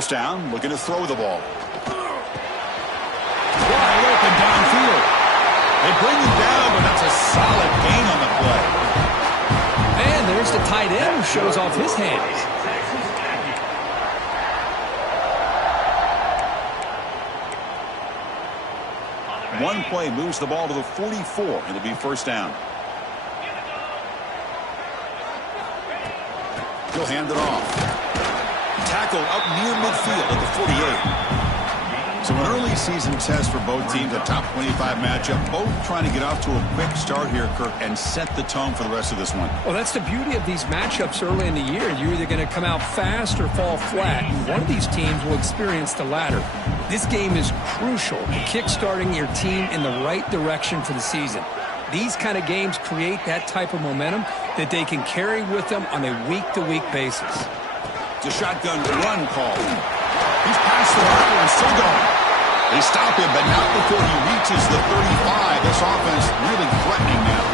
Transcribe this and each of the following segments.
First down, looking to throw the ball. Wide open downfield. They bring him down, but that's a solid gain on the play. And there's the tight end who shows off his hands. One play moves the ball to the 44. It'll be first down. He'll hand it off. Tackle up near midfield at the 48. So an early season test for both teams, a top 25 matchup. Both trying to get off to a quick start here, Kirk, and set the tone for the rest of this one. Well, that's the beauty of these matchups early in the year. You're either going to come out fast or fall flat. And one of these teams will experience the latter. This game is crucial to kick-starting your team in the right direction for the season. These kind of games create that type of momentum that they can carry with them on a week-to-week basis. It's a shotgun run call. He's past the marker and still going. They stop him, but not before he reaches the 35. This offense really threatening now.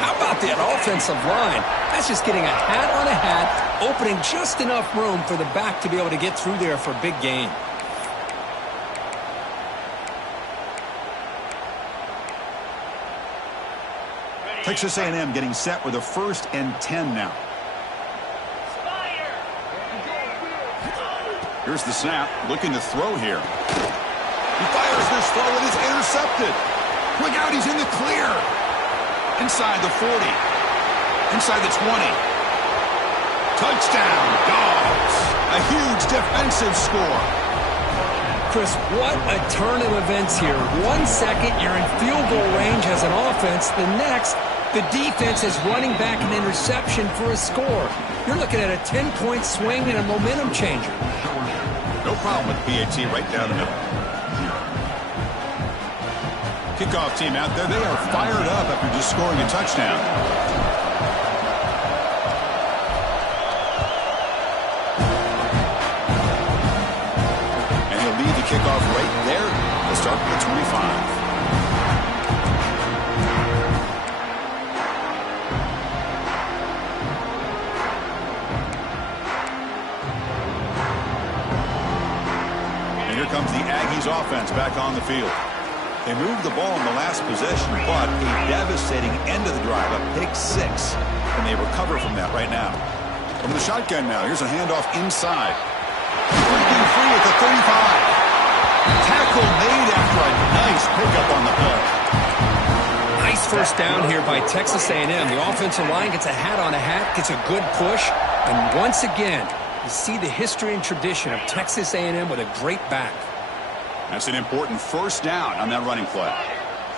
How about that offensive line? That's just getting a hat on a hat, opening just enough room for the back to be able to get through there for a big gain. Texas A&M getting set with a 1st and 10 now. Here's the snap, looking to throw here. He fires this throw, it is intercepted. Look out, he's in the clear. Inside the 40. Inside the 20. Touchdown, Dogs. A huge defensive score. Chris, what a turn of events here. 1 second, you're in field goal range as an offense. The next, the defense is running back an interception for a score. You're looking at a 10-point swing and a momentum changer. No problem with PAT right down the middle. Kickoff team out there. They are fired up after just scoring a touchdown. And he'll lead the kickoff right there. They'll start with the 25. Here comes the Aggies offense back on the field. They moved the ball in the last possession, but a devastating end of the drive, a pick 6. And they recover from that right now. From the shotgun now, here's a handoff inside. Breaking free at the 35. Tackle made after a nice pickup on the play. Nice first down here by Texas A&M. The offensive line gets a hat on a hat, gets a good push, and once again, you see the history and tradition of Texas A&M with a great back. That's an important first down on that running play.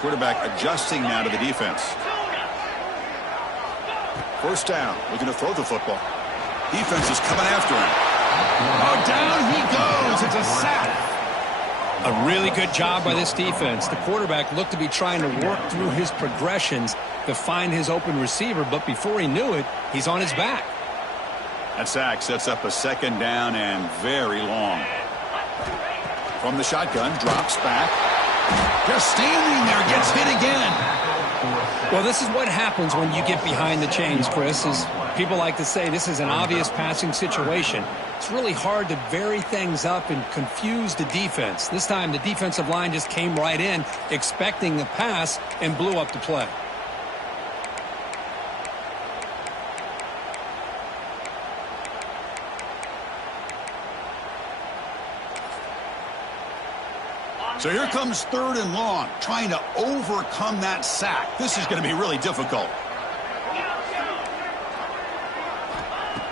Quarterback adjusting now to the defense. First down, looking to throw the football. Defense is coming after him. Oh, down he goes. It's a sack. A really good job by this defense. The quarterback looked to be trying to work through his progressions to find his open receiver, but before he knew it, he's on his back. That sack sets up a second down and very long. From the shotgun, drops back. Just standing there, gets hit again. Well, this is what happens when you get behind the chains, Chris. As people like to say, this is an obvious passing situation. It's really hard to vary things up and confuse the defense. This time, the defensive line just came right in, expecting the pass, and blew up the play. So here comes 3rd and long, trying to overcome that sack. This is going to be really difficult.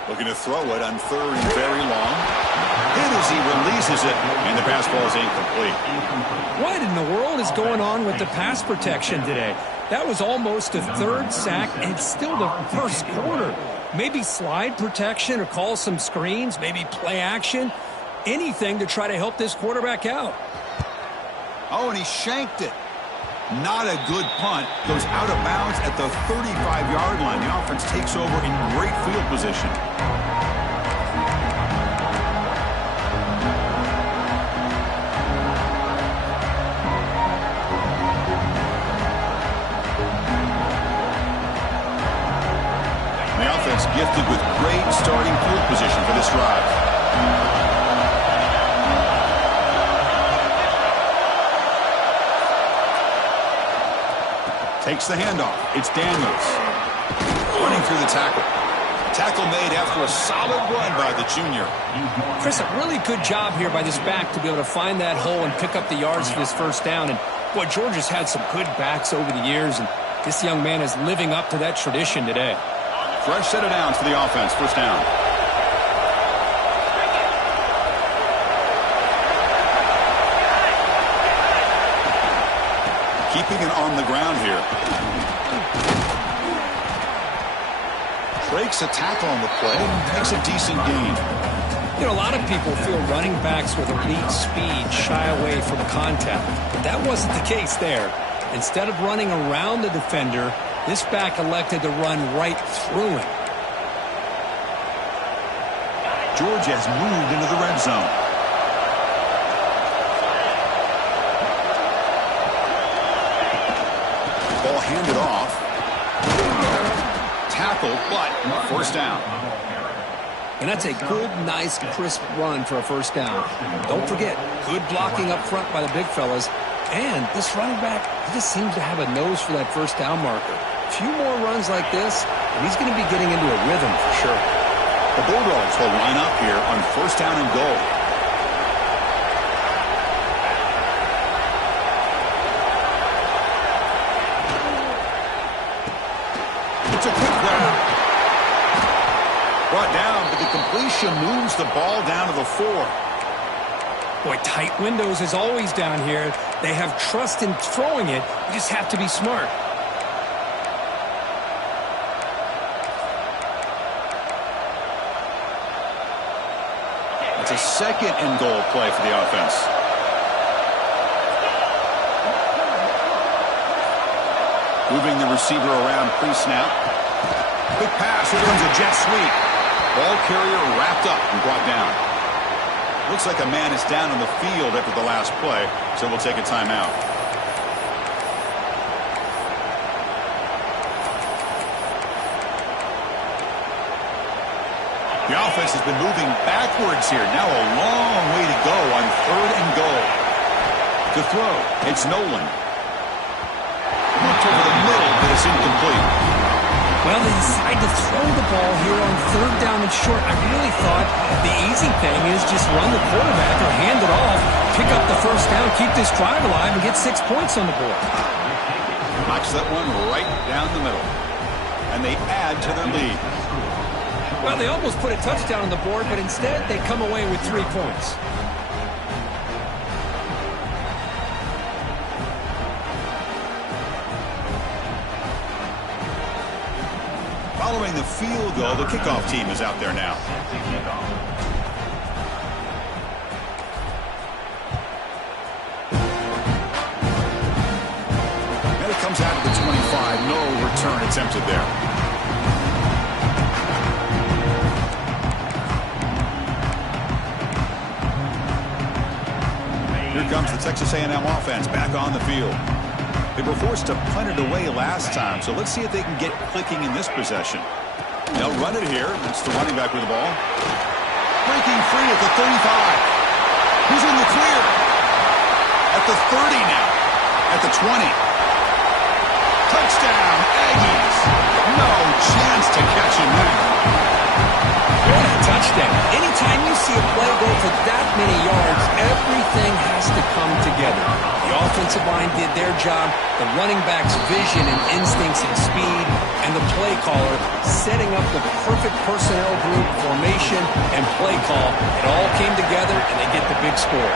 Looking to throw it on 3rd and very long. Hit as he releases it, and the pass ball is incomplete. What in the world is going on with the pass protection today? That was almost a 3rd sack, and it's still the 1st quarter. Maybe slide protection or call some screens, maybe play action. Anything to try to help this quarterback out. Oh, and he shanked it. Not a good punt. Goes out of bounds at the 35-yard line. The offense takes over in great field position. The offense gifted with great starting field position for this drive. Takes the handoff. It's Daniels. Running through the tackle. Tackle made after a solid run by the junior. Chris, a really good job here by this back to be able to find that hole and pick up the yards for this first down. And, boy, Georgia's had some good backs over the years, and this young man is living up to that tradition today. Fresh set of downs for the offense. First down. Keeping it on the ground here. Breaks a tackle on the play. Makes a decent gain. You know, a lot of people feel running backs with elite speed shy away from contact. But that wasn't the case there. Instead of running around the defender, this back elected to run right through him. Georgia has moved into the red zone. Ball handed off. Tackle, but first down. And that's a good, nice, crisp run for a first down. Don't forget, good blocking up front by the big fellas. And this running back, he just seems to have a nose for that first down marker. A few more runs like this, and he's going to be getting into a rhythm for sure. The Bulldogs will line up here on first down and goal. It's a quick grab. Brought down, but the completion moves the ball down to the 4. Boy, tight windows is always down here. They have trust in throwing it. You just have to be smart. It's a second and goal play for the offense. Moving the receiver around pre-snap. Quick pass. Here comes a jet sweep. Ball carrier wrapped up and brought down. Looks like a man is down on the field after the last play, so we'll take a timeout. The offense has been moving backwards here. Now a long way to go on third and goal. To throw, it's Nolan. Looked over the middle, but it's incomplete. Well, they decide to throw the ball here on third down and short. I really thought the easy thing is just run the quarterback or hand it off, pick up the first down, keep this drive alive, and get 6 points on the board. Knocks that one right down the middle. And they add to their lead. Well, they almost put a touchdown on the board, but instead they come away with 3 points. Following the field goal, the kickoff team is out there now. And it comes out to the 25. No return attempted there. Here comes the Texas A&M offense back on the field. They were forced to punt it away last time, so let's see if they can get clicking in this possession. They'll run it here. It's the running back with the ball. Breaking free at the 35. Who's in the clear? At the 30 now. At the 20. Touchdown, Aggies. No chance to catch him there. What a touchdown. Anytime you see a play go for that many yards, everything has to come together. The offensive line did their job, the running back's vision and instincts and speed, and the play caller setting up the perfect personnel group, formation, and play call. It all came together, and they get the big score.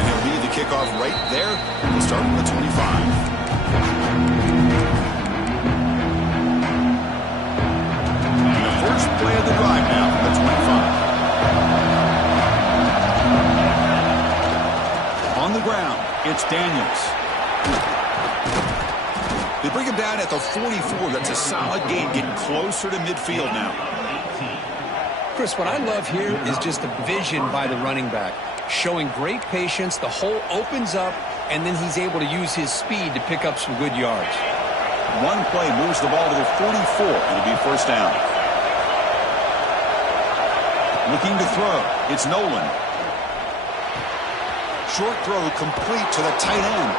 And he'll lead the kickoff right there. We'll start from the 25. First play of the drive now from the 25. On the ground, it's Daniels. They bring him down at the 44. That's a solid gain, getting closer to midfield now. Chris, what I love here is just the vision by the running back. Showing great patience, the hole opens up, and then he's able to use his speed to pick up some good yards. One play moves the ball to the 44. It'll be first down. Looking to throw. It's Nolan. Short throw complete to the tight end.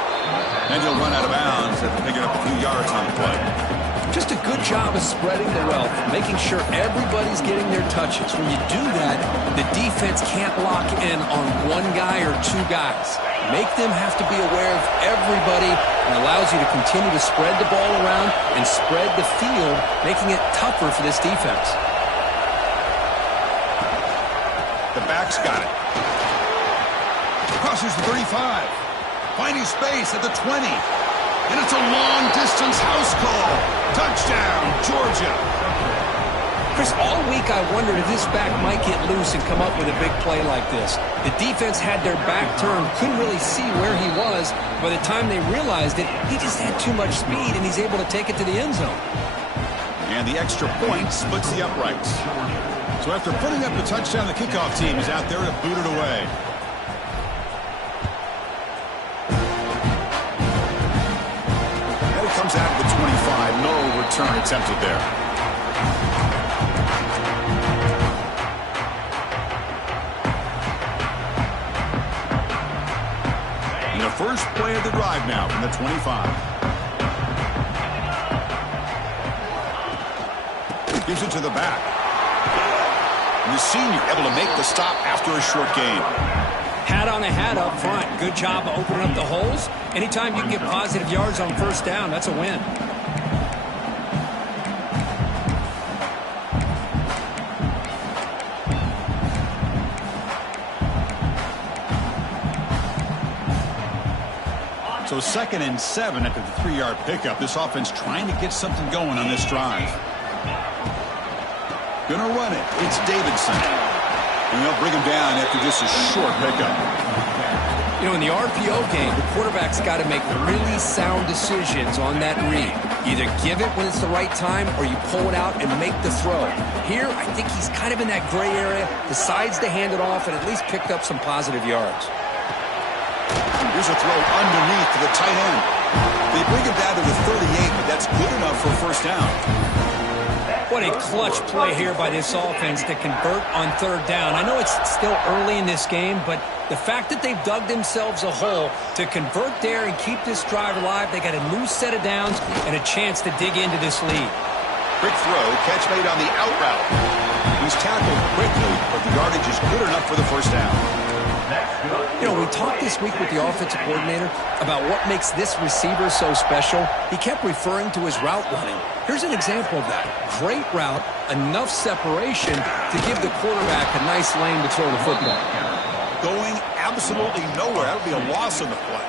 And he'll run out of bounds after picking up a few yards on the play. Just a good job of spreading the wealth, making sure everybody's getting their touches. When you do that, the defense can't lock in on one guy or two guys. Make them have to be aware of everybody and allows you to continue to spread the ball around and spread the field, making it tougher for this defense. The back's got it. Crosses the 35. Finding space at the 20. And it's a long-distance house call. Touchdown, Georgia. Chris, all week I wondered if this back might get loose and come up with a big play like this. The defense had their back turned, couldn't really see where he was. By the time they realized it, he just had too much speed, and he's able to take it to the end zone. And the extra point splits the uprights. So after putting up the touchdown, the kickoff team is out there to boot it away. Comes out of the 25. No return attempted there. And the first play of the drive now from the 25. Gives it to the back. And the senior able to make the stop after a short gain. Hat on a hat up front. Good job of opening up the holes. Anytime you can get positive yards on first down, that's a win. So 2nd and 7 after the 3-yard pickup. This offense trying to get something going on this drive. Gonna run it. It's Davidson. And they'll bring him down after just a short pickup. You know, in the RPO game, the quarterback's got to make really sound decisions on that read. Either give it when it's the right time or you pull it out and make the throw. Here, I think he's kind of in that gray area, decides to hand it off and at least picked up some positive yards. Here's a throw underneath to the tight end. They bring him down to the 38, but that's good enough for a first down. What a clutch play here by this offense to convert on third down. I know it's still early in this game, but the fact that they've dug themselves a hole to convert there and keep this drive alive, they got a new set of downs and a chance to dig into this lead. Quick throw, catch made on the out route. He's tackled quickly, but the yardage is good enough for the first down. You know, we talked this week with the offensive coordinator about what makes this receiver so special. He kept referring to his route running. Here's an example of that. Great route, enough separation to give the quarterback a nice lane to throw the football. Going absolutely nowhere. That would be a loss on the play.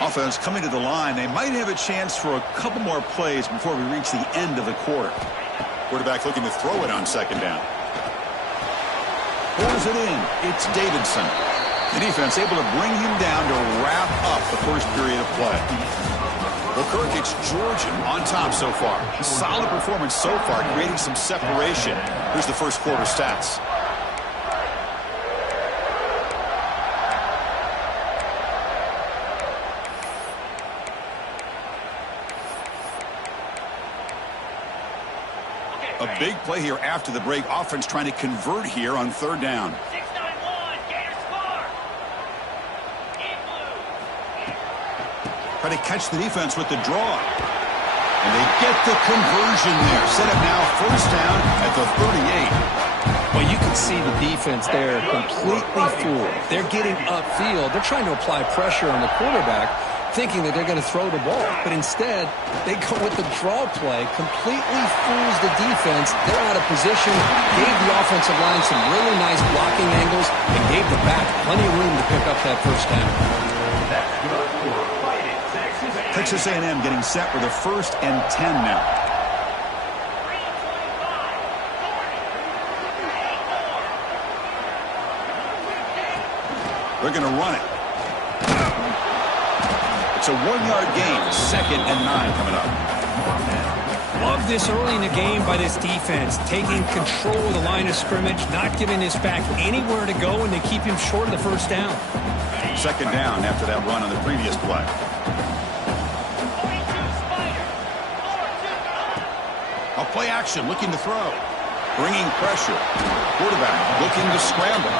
Offense coming to the line. They might have a chance for a couple more plays before we reach the end of the quarter. Quarterback looking to throw it on 2nd down. Pulls it in. It's Davidson. The defense able to bring him down to wrap up the first period of play. Well, Kirk, it's Georgia on top so far. Solid performance so far, creating some separation. Here's the first quarter stats. A big play here after the break. Offense trying to convert here on third down. 6-9-1, Gators score. In blue. Try to catch the defense with the draw. And they get the conversion there. Set up now first down at the 38. Well, you can see the defense there completely fooled. They're getting upfield. They're trying to apply pressure on the quarterback, thinking that they're going to throw the ball. But instead, they go with the draw play, completely fools the defense. They're out of position, gave the offensive line some really nice blocking angles, and gave the back plenty of room to pick up that first down. Texas A&M getting set with a 1st and 10 now. They're going to run it. It's a 1-yard gain. 2nd and 9 coming up. Love this early in the game by this defense, taking control of the line of scrimmage, not giving this back anywhere to go, and they keep him short of the first down. 2nd down after that run on the previous play. Play action, looking to throw. Bringing pressure. Quarterback looking to scramble.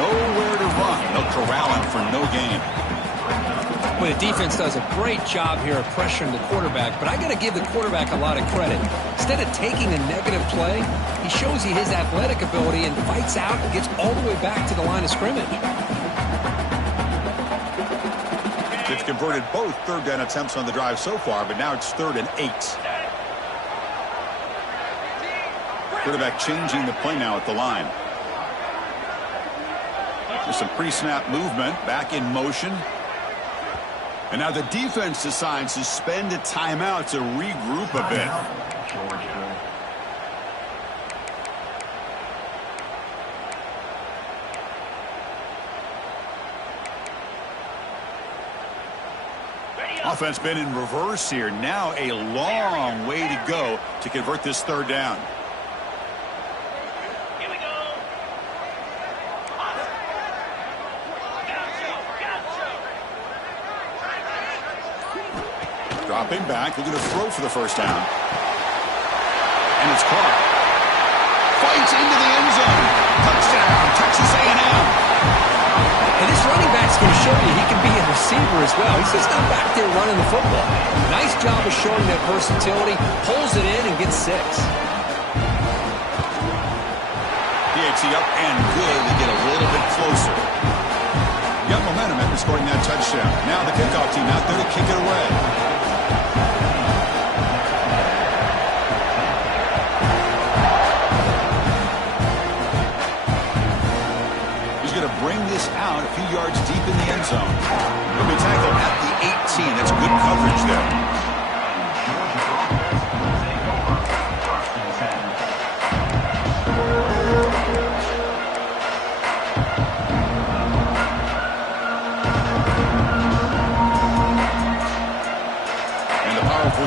Nowhere to run. They'll corral him for no gain. Well, the defense does a great job here of pressuring the quarterback, but I got to give the quarterback a lot of credit. Instead of taking a negative play, he shows you his athletic ability and fights out and gets all the way back to the line of scrimmage. They've converted both third down attempts on the drive so far, but now it's 3rd and 8. Quarterback changing the play now at the line. There's some pre-snap movement, back in motion. And now the defense decides to spend a timeout to regroup a bit. Offense been in reverse here. Now a long way to go to convert this 3rd down. Here we go. Dropping back, looking to throw for the 1st down. And it's caught. Fights into the end zone. Touchdown, Texas A&M. And this running back's going to show you he can be a receiver as well. He's just not back there running the football. Nice job of showing that versatility. Pulls it in and gets 6. PAT up and good to get a little bit closer. Got momentum after scoring that touchdown. Now the kickoff team out there to kick it away. He's going to bring this out a few yards deep in the end zone. He'll be tackled at the 18. That's good coverage there.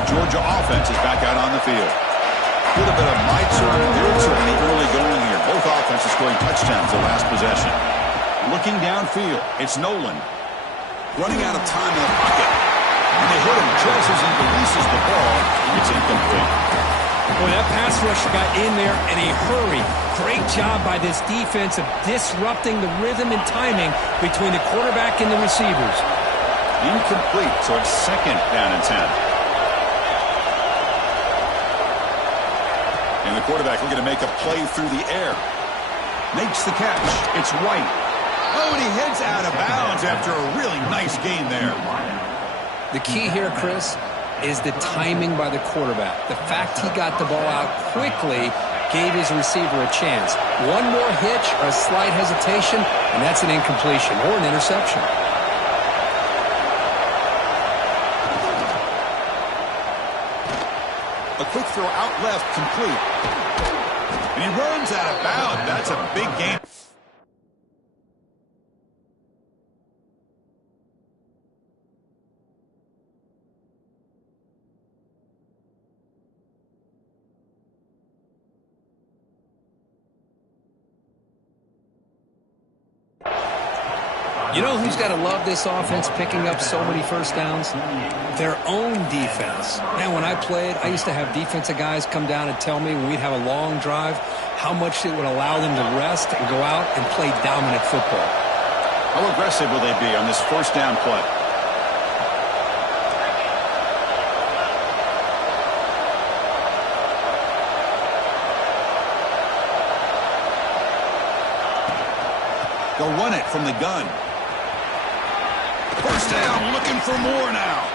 Georgia offense is back out on the field. A little bit of my turn, their turn, early going here. Both offenses scoring touchdowns the last possession. Looking downfield, it's Nolan. Running out of time in the pocket. And they hit him just as he releases the ball. It's incomplete. Boy, that pass rusher got in there in a hurry. Great job by this defense of disrupting the rhythm and timing between the quarterback and the receivers. Incomplete, so it's 2nd down and 10. And the quarterback looking to make a play through the air. Makes the catch. It's White. Oh, and he heads out of bounds after a really nice gain there. The key here, Chris, is the timing by the quarterback. The fact he got the ball out quickly gave his receiver a chance. One more hitch or a slight hesitation, and that's an incompletion or an interception. A quick throw out left, complete. And he runs out of bounds. That's a big gain. You know who's got to love this offense picking up so many first downs? Their own defense. Man, when I played, I used to have defensive guys come down and tell me when we'd have a long drive how much it would allow them to rest and go out and play dominant football. How aggressive will they be on this 1st down play? They'll run it from the gun. 1st down, looking for more now.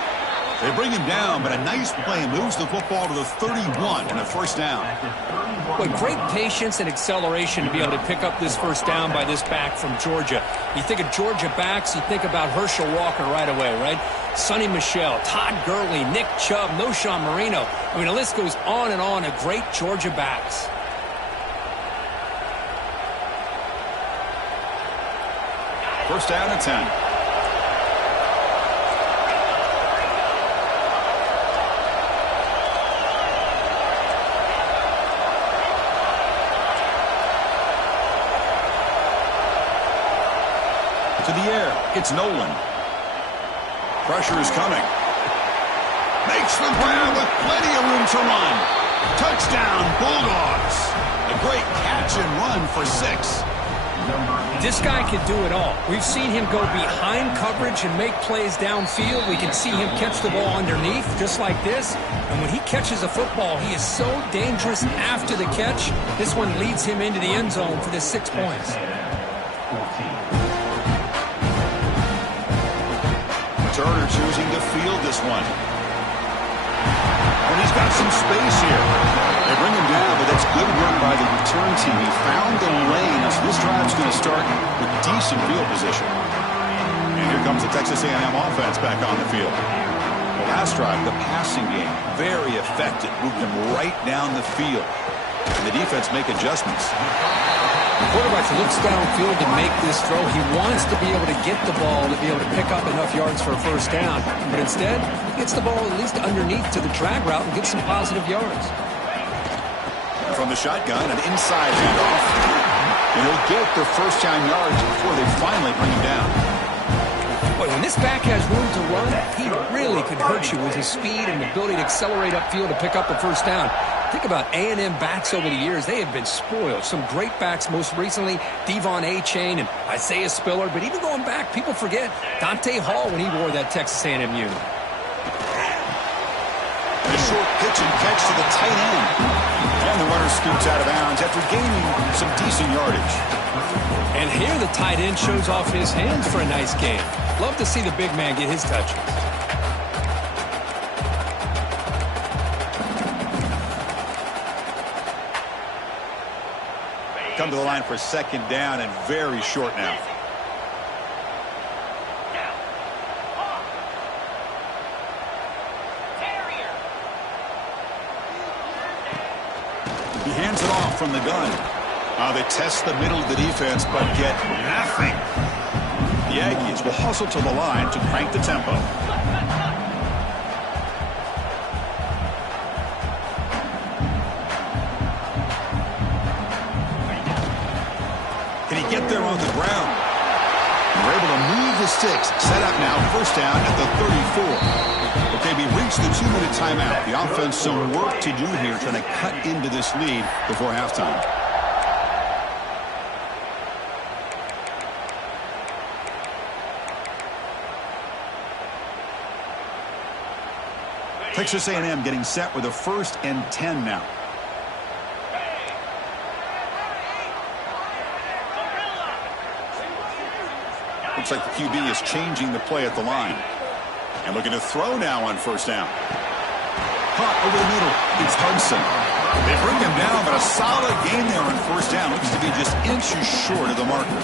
They bring him down, but a nice play moves the football to the 31 and a 1st down. Boy, great patience and acceleration to be able to pick up this 1st down by this back from Georgia. You think of Georgia backs, you think about Herschel Walker right away, right? Sonny Michel, Todd Gurley, Nick Chubb, Noshawn Marino. I mean, the list goes on and on of great Georgia backs. First down and 10. To the air, it's Nolan. Pressure is coming. Makes the grab with plenty of room to run. Touchdown, Bulldogs. A great catch and run for 6. This guy can do it all. We've seen him go behind coverage and make plays downfield. We can see him catch the ball underneath, just like this. And when he catches a football, he is so dangerous after the catch. This one leads him into the end zone for the 6 points. Turner choosing to field this one. And he's got some space here. They bring him down, but that's good work by the return team. He found the lane. So this drive's going to start with decent field position. And here comes the Texas A&M offense back on the field. The last drive, the passing game, very effective. Moved him right down the field. And the defense make adjustments. The quarterback looks downfield to make this throw. He wants to be able to get the ball to be able to pick up enough yards for a first down. But instead, he gets the ball at least underneath to the drag route and gets some positive yards. From the shotgun, an inside handoff. And he'll get their first down yards before they finally bring him down. Boy, when this back has room to run, he really could hurt you with his speed and ability to accelerate upfield to pick up a first down. Think about A&M backs over the years. They have been spoiled. Some great backs, most recently Devon Achane and Isaiah Spiller. But even going back, people forget Dante Hall when he wore that Texas A&M uni. A short pitch and catch to the tight end. And the runner scoots out of bounds after gaining some decent yardage. And here the tight end shows off his hands for a nice game. Love to see the big man get his touches. Come to the line for second down and very short now. He hands it off from the gun. They test the middle of the defense but get nothing. The Aggies will hustle to the line to crank the tempo. Can he get there on the ground? And we're able to move the sticks. Set up now, first down at the 34. Okay, we reached the 2-minute timeout. The offense some work to do here, trying to cut into this lead before halftime. Texas A&M getting set with a 1st and 10 now. Looks like the QB is changing the play at the line. And looking to throw now on first down. Caught over the middle. It's Hudson. They bring him down, but a solid gain there on first down. Looks to be just inches short of the marker.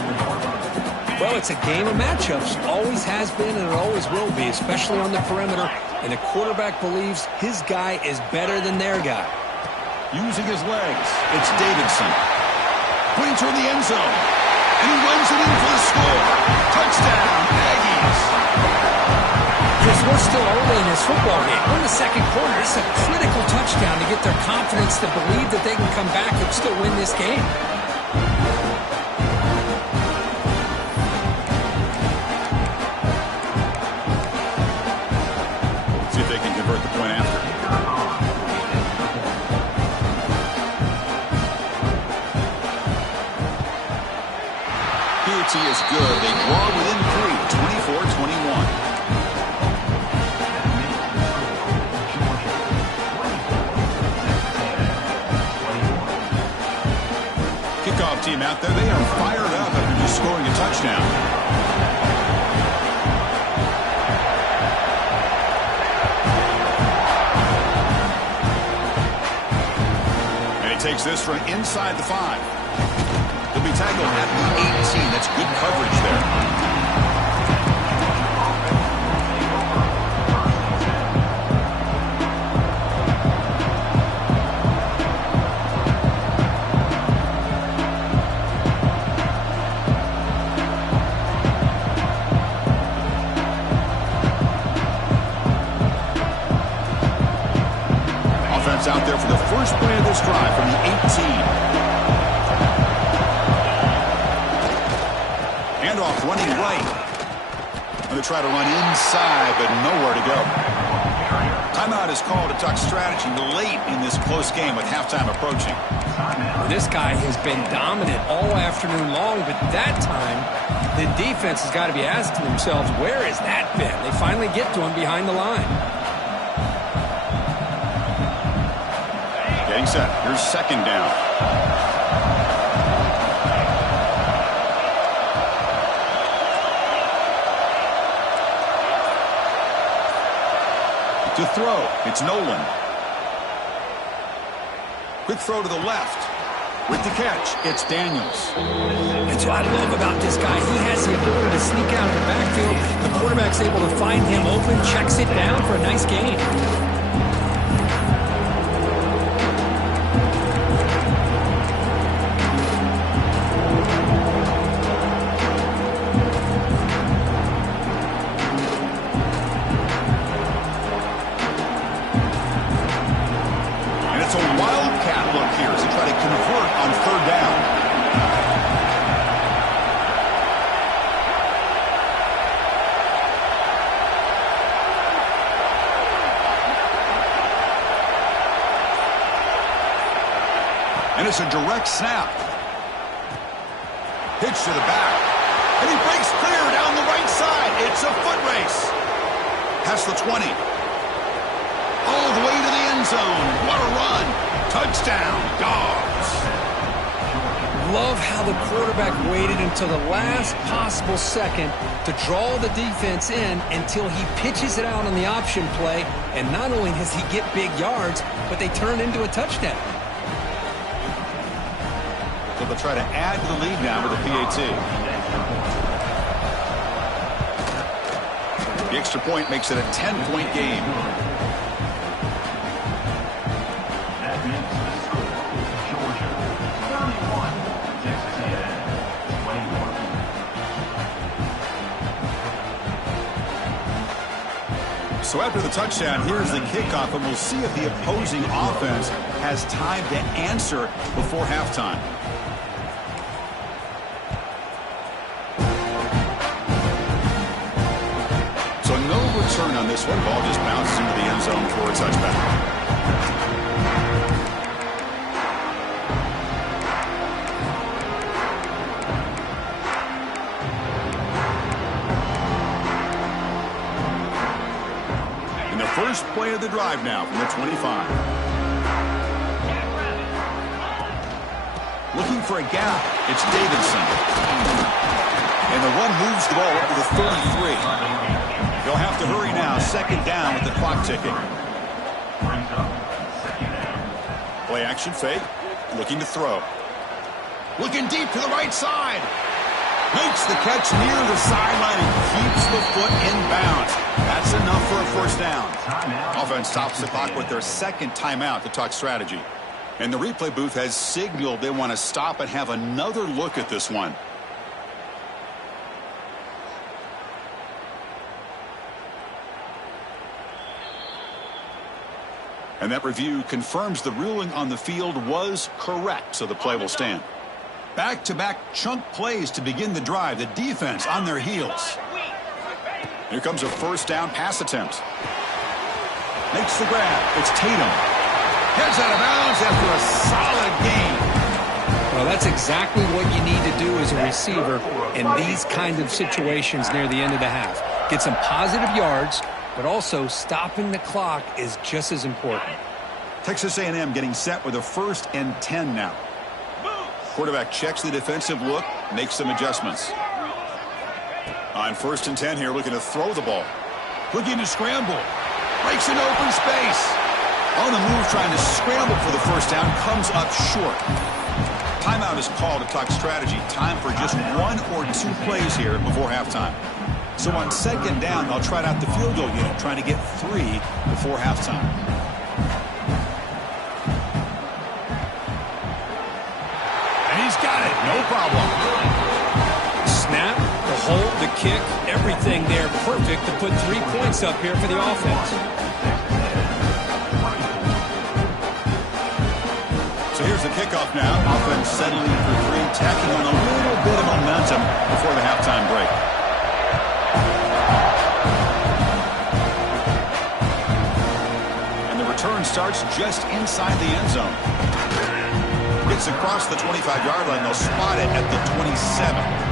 Well, it's a game of matchups. Always has been and it always will be, especially on the perimeter. And the quarterback believes his guy is better than their guy. Using his legs, it's Davidson. Putting toward the end zone. And he runs it in for the score. Touchdown, Aggies. Chris, we're still early in this football game. We're in the second quarter. It's a critical touchdown to get their confidence to believe that they can come back and still win this game. See if they can convert the point after. He is good. They draw within 3, 24-21. Kickoff team out there. They are fired up after just scoring a touchdown. And he takes this from inside the 5. He'll be tackled at the 18. That's good coverage there. Offense out there for the first play of this drive from the 18. Handoff running right. Going to try to run inside, but nowhere to go. Timeout is called to talk strategy late in this close game with halftime approaching. This guy has been dominant all afternoon long, but that time, the defense has got to be asking themselves, where has that been? They finally get to him behind the line. Getting set. Here's second down. To throw, it's Nolan. Quick throw to the left. With the catch, it's Daniels. That's what I love about this guy. He has the ability to sneak out of the backfield. The quarterback's able to find him open, checks it down for a nice gain. And it's a direct snap. Pitch to the back. And he breaks clear down the right side. It's a foot race. Past the 20. All the way to the end zone. What a run. Touchdown, Dogs. Love how the quarterback waited until the last possible second to draw the defense in until he pitches it out on the option play. And not only does he get big yards, but they turn into a touchdown. So they'll try to add to the lead now with a PAT. The extra point makes it a 10-point game. So after the touchdown, here's the kickoff, and we'll see if the opposing offense has time to answer before halftime. So no return on this one. Ball just bounces into the end zone for a touchback. First play of the drive now from the 25. Looking for a gap. It's Davidson. And the run moves the ball up to the 33. They'll have to hurry now. Second down with the clock ticking. Play action fake. Looking to throw. Looking deep to the right side. Makes the catch near the sideline and keeps the foot in bounds. That's enough for a first down. Offense stops the clock with their second timeout to talk strategy. And the replay booth has signaled they want to stop and have another look at this one. And that review confirms the ruling on the field was correct, so the play will stand. Back-to-back chunk plays to begin the drive. The defense on their heels. Here comes a first down pass attempt. Makes the grab. It's Tatum. Heads out of bounds after a solid gain. Well, that's exactly what you need to do as a receiver in these kind of situations near the end of the half. Get some positive yards, but also stopping the clock is just as important. Texas A&M getting set with a 1st and 10 now. Quarterback checks the defensive look, makes some adjustments. On 1st and 10 here, looking to throw the ball. Looking to scramble. Breaks an open space. On the move, trying to scramble for the first down, comes up short. Timeout is called to talk strategy. Time for just 1 or 2 plays here before halftime. So on second down, they'll try out the field goal unit, trying to get 3 before halftime. And he's got it. No problem. Snap, the hold, the kick, everything there perfect to put 3 points up here for the offense. So here's the kickoff now. Offense settling for 3, tacking on a little bit of momentum before the halftime break. starts just inside the end zone. Gets across the 25-yard line. They'll spot it at the 27.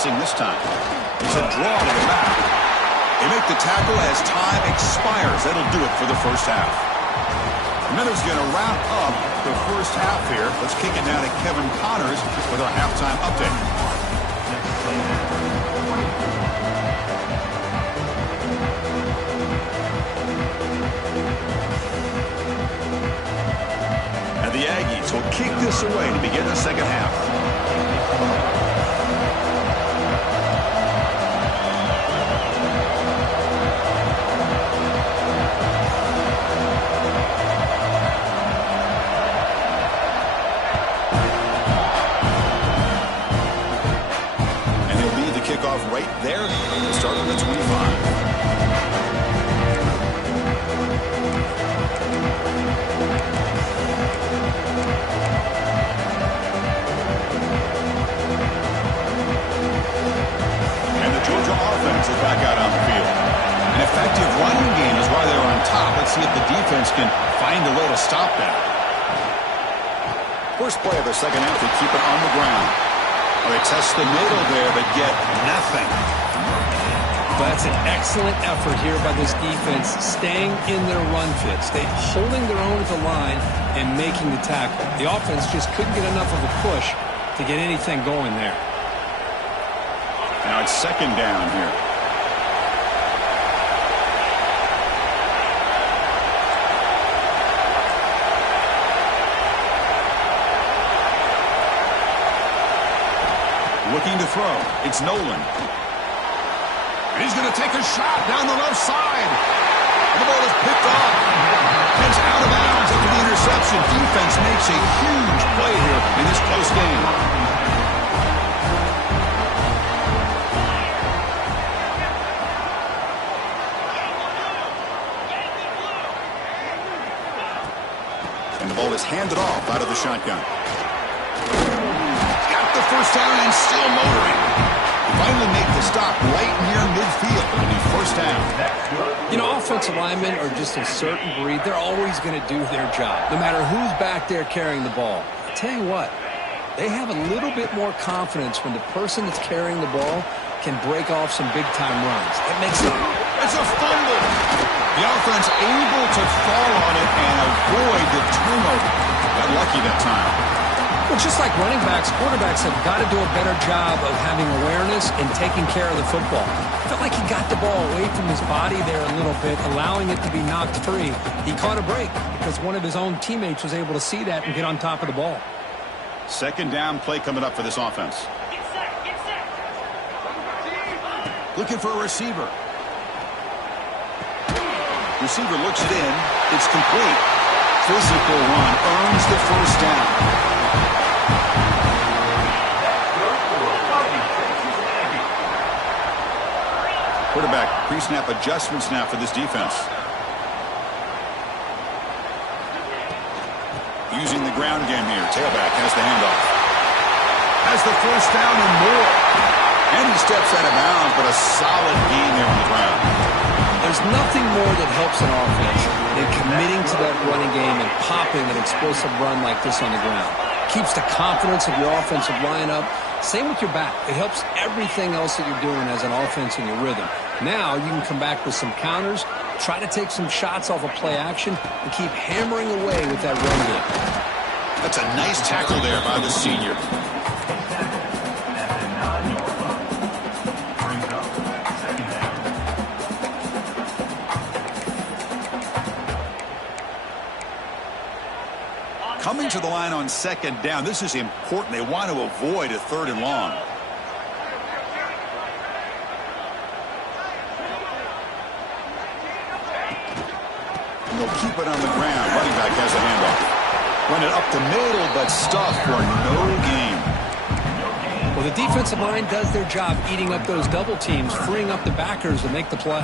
This time. It's a draw to the back. They make the tackle as time expires. That'll do it for the first half. Miller's going to wrap up the first half here. Let's kick it now to Kevin Connors with our halftime update. And the Aggies will kick this away to begin the second half. Right there, start on the 25. And the Georgia offense is back out on the field. An effective running game is why they're on top. Let's see if the defense can find a way to stop that. First play of the second half, they keep it on the ground. They test the middle there, but get nothing. That's an excellent effort here by this defense, staying in their run fits. They holding their own at the line and making the tackle. The offense just couldn't get enough of a push to get anything going there. Now it's second down here. Looking to throw. It's Nolan. And he's going to take a shot down the left side. And the ball is picked off. It's out of bounds after the interception. Defense makes a huge play here in this close game. And the ball is handed off out of the shotgun. First down and still motoring. Finally make the stop right near midfield. It'll be first down. You know, offensive linemen are just a certain breed. They're always going to do their job, no matter who's back there carrying the ball. I tell you what, they have a little bit more confidence when the person that's carrying the ball can break off some big-time runs. It makes it... It's a fumble. The offense able to fall on it and avoid the turnover. Got lucky that time. Well, just like running backs, quarterbacks have got to do a better job of having awareness and taking care of the football. I felt like he got the ball away from his body there a little bit, allowing it to be knocked free. He caught a break because one of his own teammates was able to see that and get on top of the ball. Second down play coming up for this offense. Get set, get set. Looking for a receiver. Receiver looks it in. It's complete. Physical run earns the first down. Quarterback pre-snap adjustments now for this defense. Using the ground game here. Tailback has the handoff. Has the first down and more. And he steps out of bounds, but a solid gain there on the ground. There's nothing more that helps an offense than committing to that running game and popping an explosive run like this on the ground. Keeps the confidence of your offensive lineup. Same with your back. It helps everything else that you're doing as an offense in your rhythm. Now you can come back with some counters, try to take some shots off of play action, and keep hammering away with that run game. That's a nice tackle there by the senior. Coming to the line on second down. This is important. They want to avoid a third and long. And they'll keep it on the ground. Running back has the handoff. Run it up the middle, but stuffed for no gain. Well, the defensive line does their job eating up those double teams, freeing up the backers to make the play.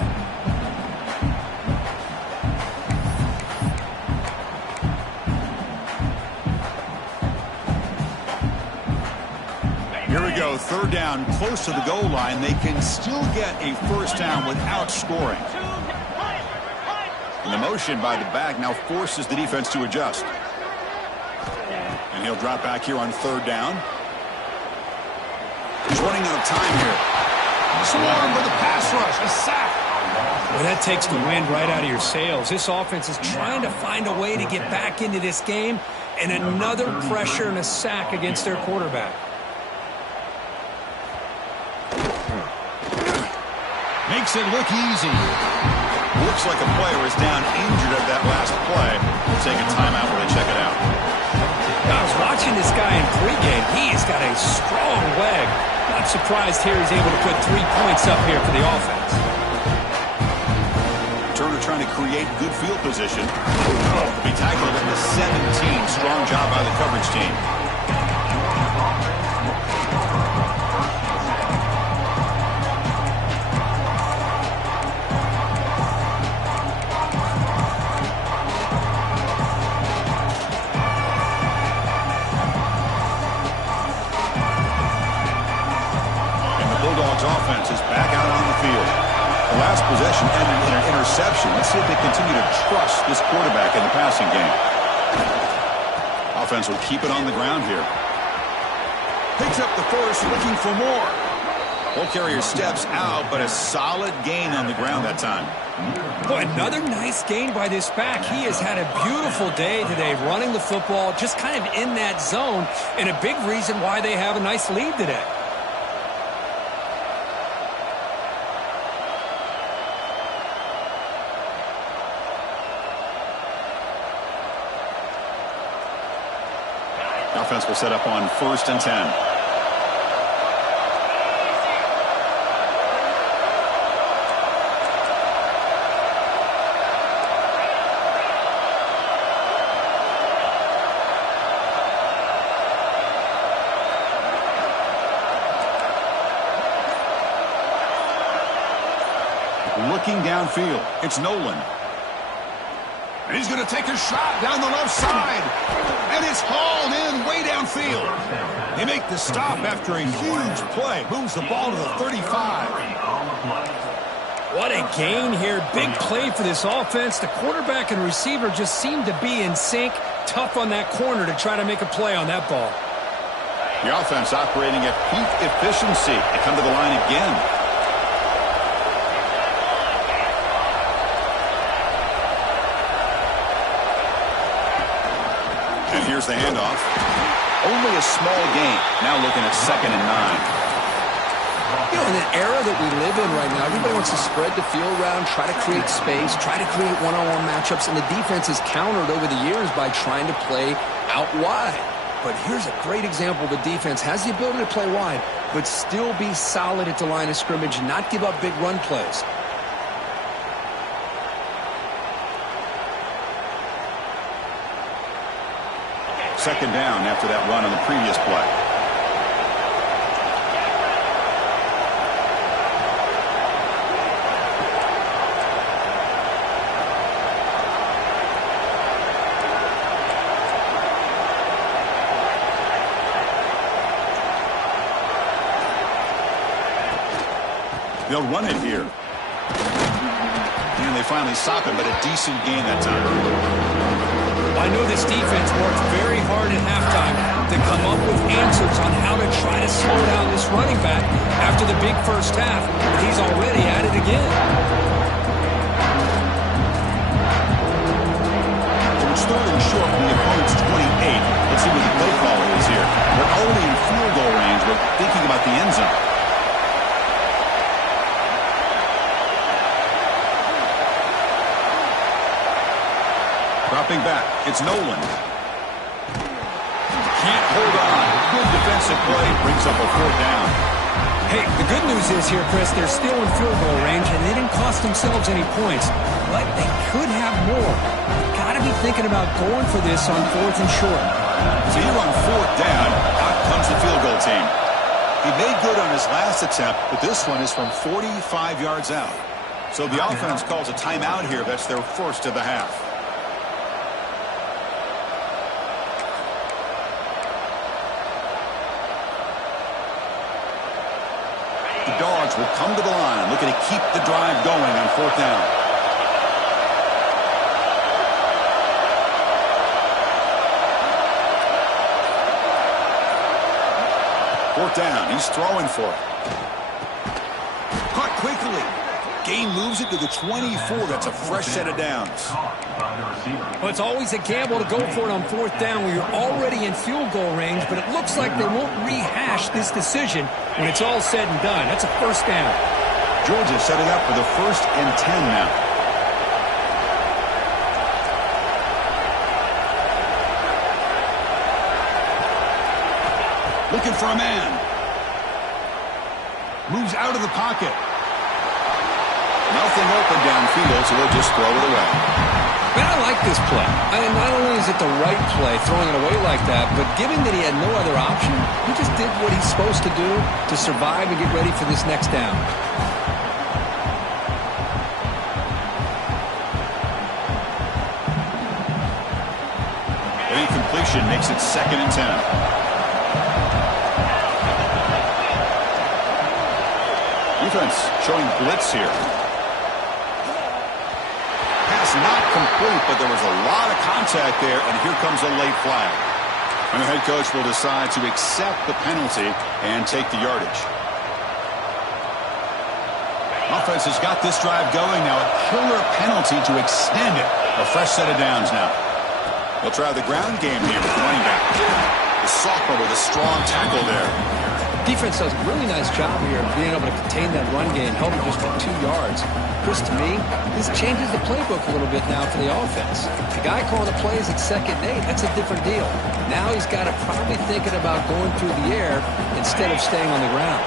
Here we go, third down, close to the goal line. They can still get a first down without scoring. And the motion by the back now forces the defense to adjust. And he'll drop back here on third down. He's running out of time here. Swarm with a pass rush, a sack. Well, that takes the wind right out of your sails. This offense is trying to find a way to get back into this game, and another pressure and a sack against their quarterback. Makes it look easy. Looks like a player is down injured at that last play. We'll take a timeout while they check it out. I was watching this guy in pregame. He has got a strong leg. Not surprised here he's able to put 3 points up here for the offense. Turner trying to create good field position. To be tackled at the 17. Strong job by the coverage team. Offense is back out on the field. The last possession ended in an interception. Let's see if they continue to trust this quarterback in the passing game. Offense will keep it on the ground here. Picks up the first, looking for more. Ball carrier steps out, but a solid gain on the ground that time. Boy, another nice gain by this back. He has had a beautiful day today running the football, just kind of in that zone, and a big reason why they have a nice lead today. Offense will set up on 1st and 10. Looking downfield, it's Nolan. And he's going to take a shot down the left side. And it's hauled in way downfield. They make the stop after a huge play. Moves the ball to the 35. What a gain here. Big play for this offense. The quarterback and receiver just seem to be in sync. Tough on that corner to try to make a play on that ball. The offense operating at peak efficiency. They come to the line again. And here's the handoff. Only a small gain. Now looking at 2nd and 9. You know, in an era that we live in right now, everybody wants to spread the field around, try to create space, try to create one-on-one matchups, and the defense has countered over the years by trying to play out wide. But here's a great example. The defense has the ability to play wide, but still be solid at the line of scrimmage, not give up big run plays. Second down after that run on the previous play. They'll run it here. And they finally stop it, but a decent gain that time. I know this defense worked very hard at halftime to come up with answers on how to try to slow down this running back after the big first half. He's already at it again. It's throwing short from the opponent's 28. Let's see what the play call is here. They're only in field goal range, but thinking about the end zone. Dropping back, it's Nolan. Can't hold on. Good defensive play, brings up a 4th down. Hey, the good news is here, Chris, they're still in field goal range, and they didn't cost themselves any points. But they could have more. Got to be thinking about going for this on 4th and short. So here on 4th down, out comes the field goal team. He made good on his last attempt, but this one is from 45 yards out. So the offense calls a timeout here. That's their first of the half. The Dogs will come to the line, looking to keep the drive going on fourth down. Fourth down. He's throwing for it. Caught quickly. Gain moves it to the 24. That's a fresh set of downs. Well, it's always a gamble to go for it on fourth down when you're already in field goal range, but it looks like they won't rehash this decision when it's all said and done. That's a first down. Georgia setting up for the 1st and 10 now. Looking for a man. Moves out of the pocket. Nothing open downfield, so he'll just throw it away. Man, I like this play. And not only is it the right play, throwing it away like that, but given that he had no other option, he just did what he's supposed to do to survive and get ready for this next down. An incompletion makes it 2nd and 10. Defense showing blitz here. Pass not complete, but there was a lot of contact there, and here comes a late flag. And the head coach will decide to accept the penalty and take the yardage. Offense has got this drive going now. A killer penalty to extend it. A fresh set of downs now. They'll try the ground game here with the running back. The sophomore with a strong tackle there. Defense does a really nice job here of being able to contain that run game, held him just at 2 yards. Chris, to me, this changes the playbook a little bit now for the offense. The guy calling the plays at 2nd and 8, that's a different deal. Now he's got to probably thinking about going through the air instead of staying on the ground.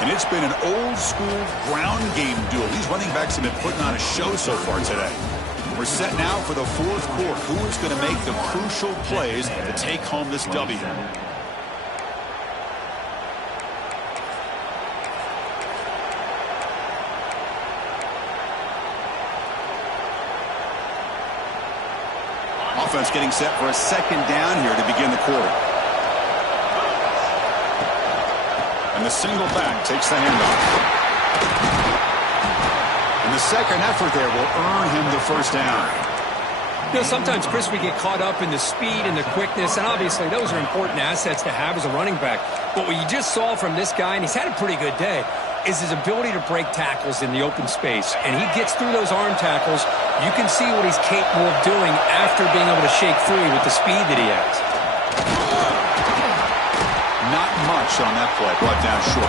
And it's been an old-school ground game duel. These running backs have been putting on a show so far today. We're set now for the 4th quarter. Who is going to make the crucial plays to take home this W? Offense getting set for a 2nd down here to begin the quarter. And the single back takes the handoff. And the second effort there will earn him the 1st down. You know, sometimes, Chris, we get caught up in the speed and the quickness, and obviously those are important assets to have as a running back. But what you just saw from this guy, and he's had a pretty good day, is his ability to break tackles in the open space. And he gets through those arm tackles. You can see what he's capable of doing after being able to shake free with the speed that he has. Not much on that play, brought down short.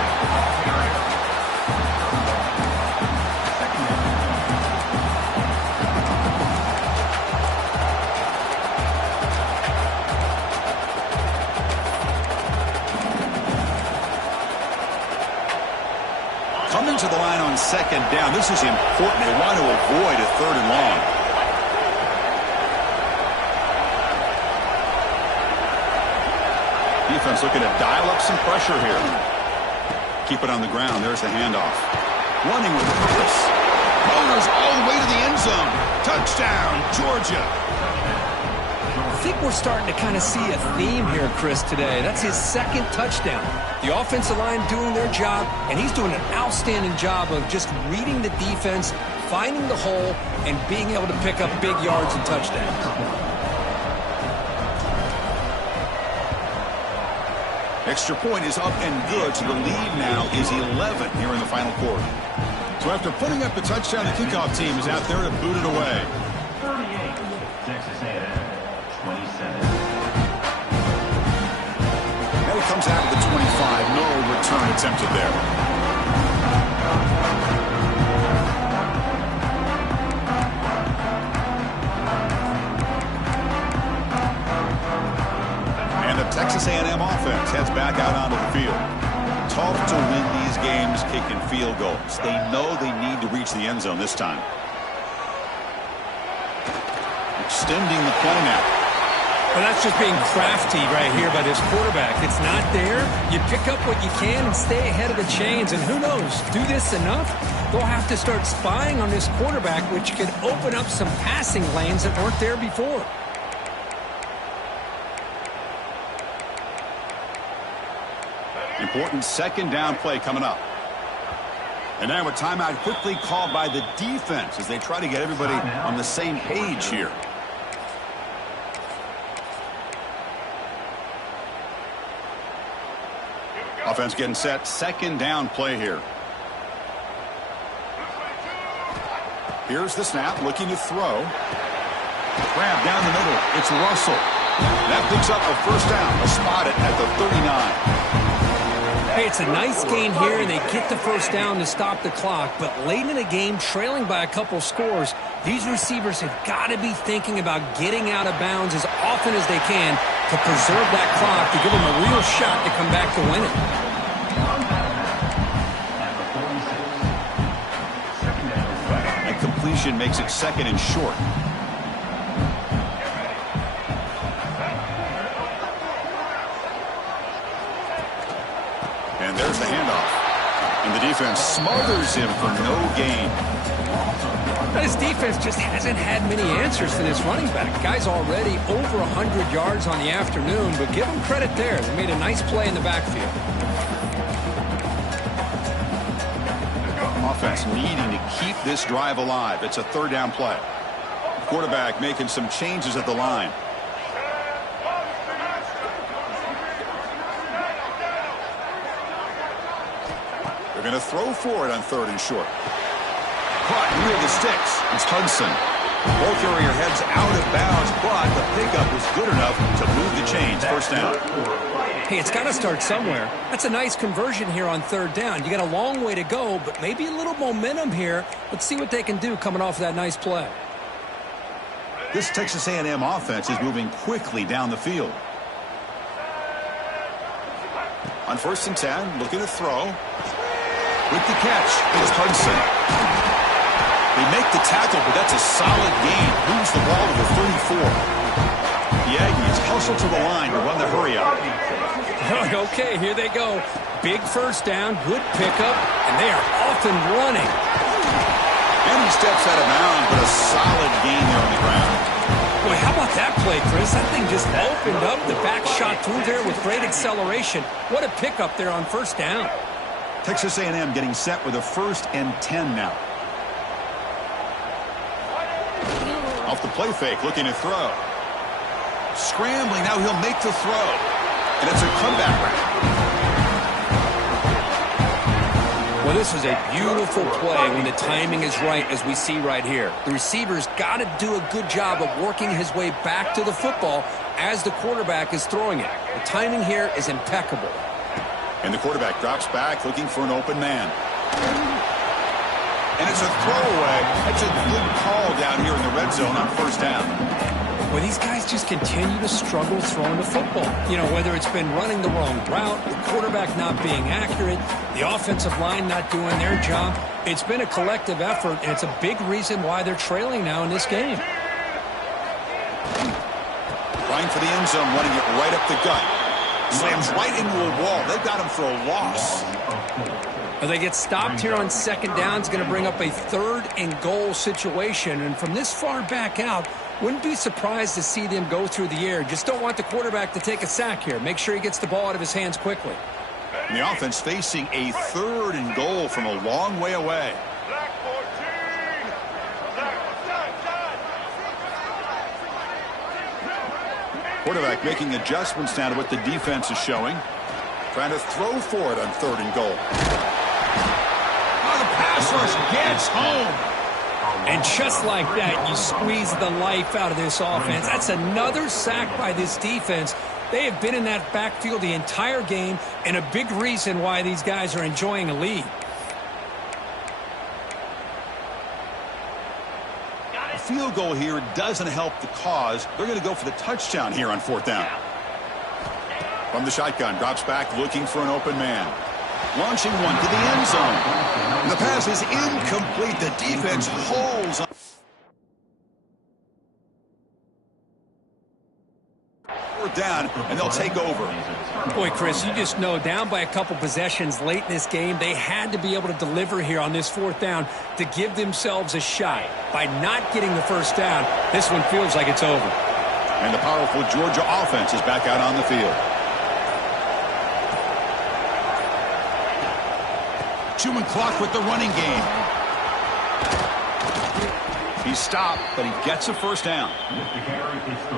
Coming to the line on 2nd down. This is important. They want to avoid a 3rd and long. Defense looking to dial up some pressure here. Keep it on the ground. There's the handoff. Running with purpose. Goes all the way to the end zone. Touchdown, Georgia. I think we're starting to kind of see a theme here, Chris, today. That's his 2nd touchdown. The offensive line doing their job, and he's doing an outstanding job of just reading the defense, finding the hole, and being able to pick up big yards and touchdowns. Extra point is up and good, so the lead now is 11 here in the final quarter. So after putting up the touchdown, the kickoff team is out there to boot it away. 38, Texas A&M, 27. Now he comes out of the 25. No return attempted there. And the Texas A&M offense heads back out onto the field. Tough to win these games kicking field goals. They know they need to reach the end zone this time. Extending the play now. Well, that's just being crafty right here by this quarterback. It's not there. You pick up what you can and stay ahead of the chains. And who knows, do this enough, they'll have to start spying on this quarterback, which could open up some passing lanes that weren't there before. Important second down play coming up. And now a timeout quickly called by the defense as they try to get everybody on the same page here. Offense getting set. Second down play here. Here's the snap. Looking to throw. Grab down the middle. It's Russell. That picks up a first down. A spot it at the 39. Hey, it's a nice gain here, and they get the first down to stop the clock. But late in the game, trailing by a couple scores, these receivers have got to be thinking about getting out of bounds as often as they can to preserve that clock, to give them a real shot to come back to win it. That completion makes it second and short. And there's the handoff. And the defense smothers him for no gain. This defense just hasn't had many answers to this running back. Guy's already over 100 yards on the afternoon, but give him credit there. They made a nice play in the backfield. Offense needing to keep this drive alive. It's a third down play. Quarterback making some changes at the line. They're going to throw for it on third and short. Caught near the sticks. It's Hudson. Ball carrier heads out of bounds, but the pickup was good enough to move the chains. First down. Hey, it's got to start somewhere. That's a nice conversion here on third down. You got a long way to go, but maybe a little momentum here. Let's see what they can do coming off that nice play. This Texas A&M offense is moving quickly down the field. On first and 10, looking to throw. With the catch is Hudson. They make the tackle, but that's a solid gain. Moves the ball to the 34. The Aggies hustle to the line to run the hurry up. Okay, here they go. Big first down, good pickup, and they are off and running. And he steps out of bounds, but a solid gain there on the ground. Boy, how about that play, Chris? That thing just opened up. The back shot through there with great acceleration. What a pickup there on first down. Texas A&M getting set with a 1st and 10 now. Off the play fake, looking to throw. Scrambling, now he'll make the throw. And it's a comeback route. Well, this is a beautiful play when the timing is right, as we see right here. The receiver's got to do a good job of working his way back to the football as the quarterback is throwing it. The timing here is impeccable. And the quarterback drops back, looking for an open man. And it's a throwaway. That's a good call down here in the red zone on first down. Well, these guys just continue to struggle throwing the football. You know, whether it's been running the wrong route, the quarterback not being accurate, the offensive line not doing their job. It's been a collective effort, and it's a big reason why they're trailing now in this game. Trying for the end zone, running it right up the gut. Slams right into a wall. They've got him for a loss. Well, they get stopped here on second down. It's going to bring up a 3rd and goal situation. And from this far back out, wouldn't be surprised to see them go through the air. Just don't want the quarterback to take a sack here. Make sure he gets the ball out of his hands quickly. And the offense facing a 3rd and goal from a long way away. Quarterback making adjustments now to what the defense is showing. Trying to throw for it on 3rd and goal. Oh, the pass rush gets home. And just like that, you squeeze the life out of this offense. That's another sack by this defense. They have been in that backfield the entire game, and a big reason why these guys are enjoying a lead. A field goal here doesn't help the cause. They're going to go for the touchdown here on 4th down. From the shotgun, drops back, looking for an open man. Launching one to the end zone. The pass is incomplete. The defense holds on. 4th down, and they'll take over. Boy, Chris, you just know down by a couple possessions late in this game, they had to be able to deliver here on this 4th down to give themselves a shot. By not getting the first down, this one feels like it's over. And the powerful Georgia offense is back out on the field. Chewing clock with the running game. He's stopped, but he gets a first down.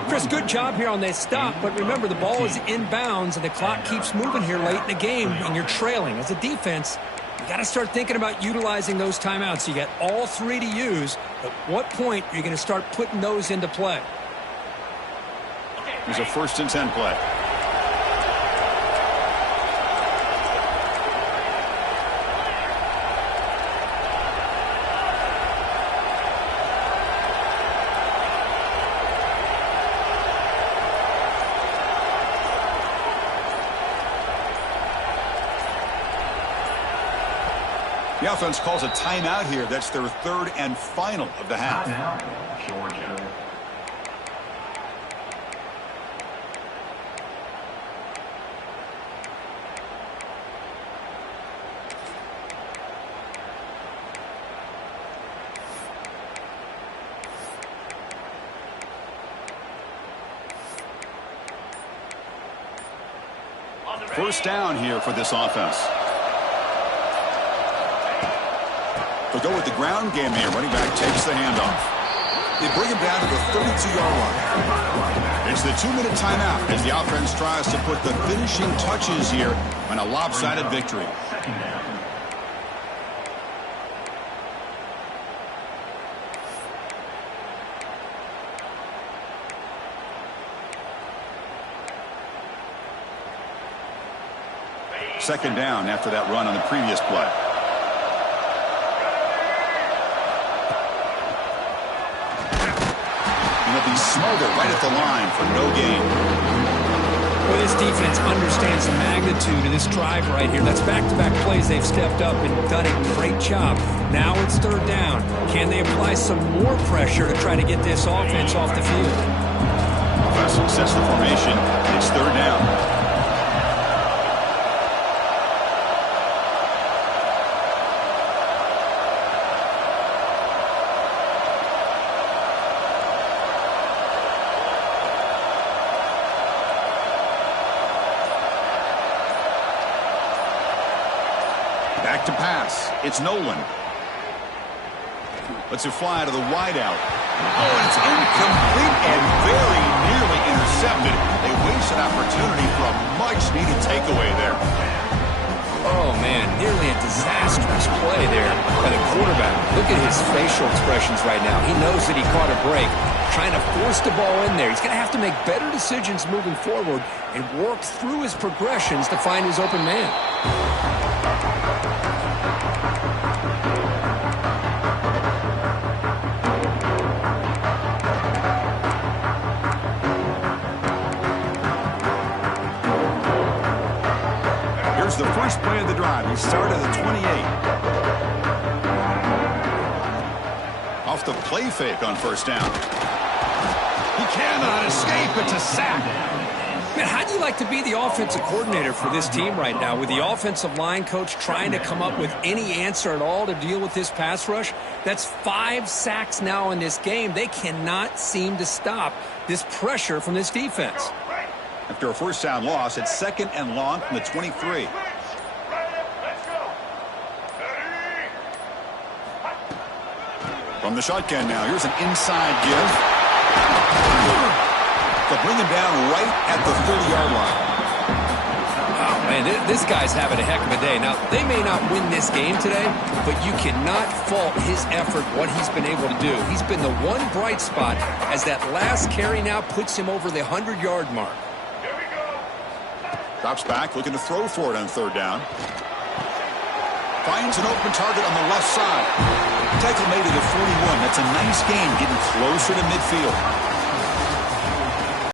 Chris, good job here on that stop, but remember the ball is inbounds and the clock keeps moving here late in the game and you're trailing. As a defense, you got to start thinking about utilizing those timeouts. You got all 3 to use. At what point are you going to start putting those into play? Here's a 1st and 10 play. The offense calls a timeout here. That's their 3rd and final of the half. Georgia. First down here for this offense. They'll go with the ground game here. Running back takes the handoff. They bring him down to the 32-yard line. It's the 2-minute timeout as the offense tries to put the finishing touches here on a lopsided victory. Second down after that run on the previous play. And they'll be smothered right at the line for no gain. Well, this defense understands the magnitude of this drive right here. That's back-to-back plays they've stepped up and done a great job. Now it's 3rd down. Can they apply some more pressure to try to get this offense off the field? Offense sets the formation. It's 3rd down. Back to pass. It's Nolan. Lets it fly to the wideout. Oh, and it's incomplete and very nearly intercepted. They waste an opportunity for a much-needed takeaway there. Oh, man, nearly a disastrous play there by the quarterback. Look at his facial expressions right now. He knows that he caught a break, trying to force the ball in there. He's going to have to make better decisions moving forward and work through his progressions to find his open man. Here's the first play of the drive. He started at the 28. Off the play fake on 1st down. He cannot escape. It's a sack. Man, how do you like to be the offensive coordinator for this team right now with the offensive line coach trying to come up with any answer at all to deal with this pass rush? That's 5 sacks now in this game. They cannot seem to stop this pressure from this defense. After a 1st down loss, it's 2nd and long from the 23. From the shotgun now, here's an inside give. They'll bring him down right at the 30-yard line. Oh, man, this guy's having a heck of a day. Now, they may not win this game today, but you cannot fault his effort, what he's been able to do. He's been the one bright spot as that last carry now puts him over the 100-yard mark. Drops back, looking to throw for it on 3rd down. Finds an open target on the left side. Tackle made it at 41. That's a nice gain, getting closer to midfield.